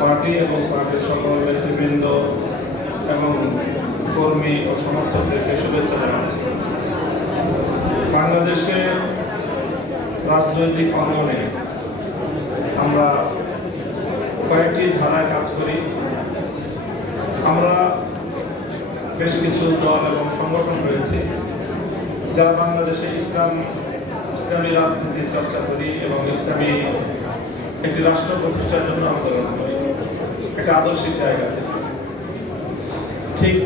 Party এবং পার্টির সকল নেতৃবৃন্দ এবং কর্মী ও সমর্থকদেরকে শুভেচ্ছা জানাচ্ছি। বাংলাদেশে রাজনৈতিক অঙ্গনে আমরা কয়েকটি ধারায় কাজ করি। আমরা বেশ কিছু দল এবং সংগঠন রয়েছে যারা বাংলাদেশে ইসলাম, ইসলামী রাজনীতির চর্চা করি এবং ইসলামী একটি রাষ্ট্র প্রতিষ্ঠার জন্য আন্দোলন একটা আদর্শিক জায়গা থেকে। ঠিক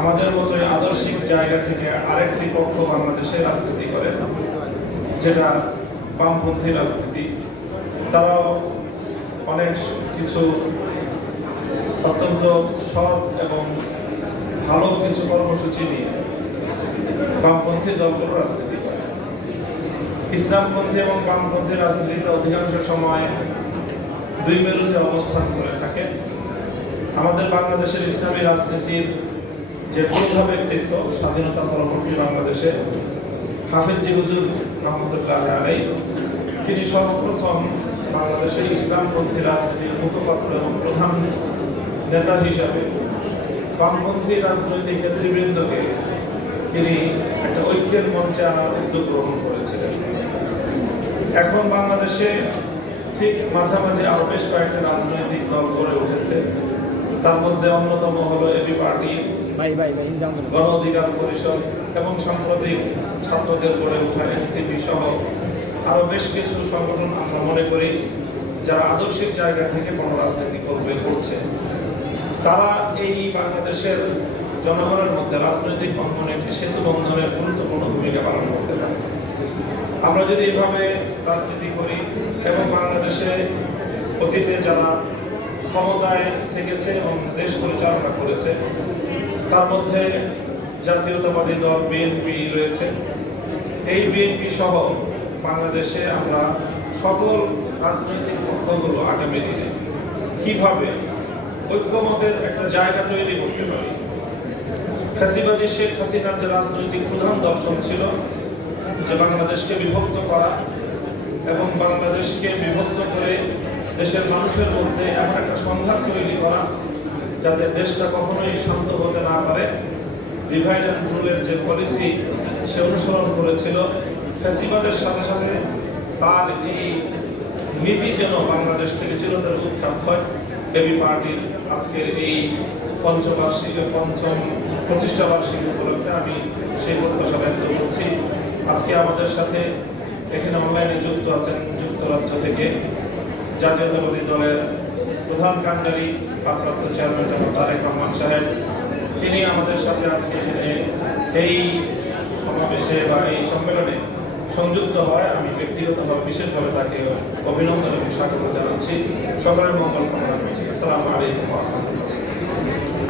আমাদের মতো আদর্শিক জায়গা থেকে আরেকটি পক্ষ বাংলাদেশে রাজনীতি করে, যেটা বামপন্থী রাজনীতি। তারাও অনেক কিছু অত্যন্ত সৎ এবং ভালো কিছু কর্মসূচি নিয়ে বামপন্থী দলগুলো রাজনীতি ইসলামপন্থী এবং বামপন্থী রাজনীতিতে অধিকাংশ সময় দুই মেরুতে অবস্থান করে থাকে। আমাদের বাংলাদেশের ইসলামী রাজনীতির যে প্রথম ব্যক্তিত্ব, স্বাধীনতা পরবর্তী বাংলাদেশে হাফেজ হুজুর রহমতুল্লাহ আলাই। তিনি সর্বপ্রথম বাংলাদেশের ইসলামপন্থী রাজনীতির মুখপাত্র এবং প্রধান নেতা হিসাবে বামপন্থী রাজনৈতিক নেতৃবৃন্দকে তিনি একটা ঐক্যের মঞ্চে আনার উদ্যোগ গ্রহণ করেছিলেন। এখন বাংলাদেশে ঠিক মাঝামাঝি আরও বেশ কয়েকটা রাজনৈতিক দল গড়ে উঠেছে। তার মধ্যে অন্যতম হলো এবি পার্টি গণ অধিকার পরিষদ এবং সাম্প্রতিক ছাত্রদের গড়ে ওঠা এনসিপি সহ আরও বেশ কিছু সংগঠন আমরা মনে করি যারা আদর্শিক জায়গা থেকে কোনো রাজনীতি করবে করছে। তারা এই বাংলাদেশের জনগণের মধ্যে রাজনৈতিক অঙ্গনে একটি সেতু বন্ধনের গুরুত্বপূর্ণ ভূমিকা পালন করতে পারে। আমরা যদি এভাবে রাজনীতি করি এবং বাংলাদেশে অতীতে যারা ক্ষমতায় থেকেছে এবং দেশ পরিচালনা করেছে, তার মধ্যে জাতীয়তাবাদী দল বিএনপি রয়েছে। এই বিএনপি সহ বাংলাদেশে আমরা সকল রাজনৈতিক পক্ষগুলো আগামী দিনে কীভাবে ঐক্যমতের একটা জায়গা তৈরি করতে পারি? ফ্যাসিবাদী শেখ হাসিনার যে রাজনৈতিক প্রধান দর্শন ছিল যে বাংলাদেশকে বিভক্ত করা এবং বাংলাদেশকে বিভক্ত করে দেশের মানুষের মধ্যে এমন একটা সংঘাত তৈরি করা যাতে দেশটা কখনোই শান্ত হতে না পারে। ডিভাইড অ্যান্ড রুলের যে পলিসি সে অনুসরণ করেছিল, ফ্যাসিবাদের সাথে সাথে তার এই নীতি যেন বাংলাদেশ থেকে চিরতরে উত্থাপ হয়? এবি পার্টির আজকের এই পঞ্চবার্ষিক, পঞ্চম প্রতিষ্ঠা বার্ষিকী উপলক্ষে আমি সেই প্রত্যাশা ব্যক্ত করছি। আজকে আমাদের সাথে এখানে অনলাইনে যুক্ত আছেন যুক্তরাজ্য থেকে জাতীয়তাবাদী দলের প্রধান কাণ্ডারি ভারপ্রাপ্ত চেয়ারম্যান তারেক রহমান সাহেব। তিনি আমাদের সাথে আজকে এখানে এই সমাবেশে বা এই সম্মেলনে সংযুক্ত হয়। আমি ব্যক্তিগতভাবে বিশেষভাবে তাকে অভিনন্দন এবং স্বাগত জানাচ্ছি। সকলের মঙ্গল কামনা করছি আসসালামু আলাইকুম।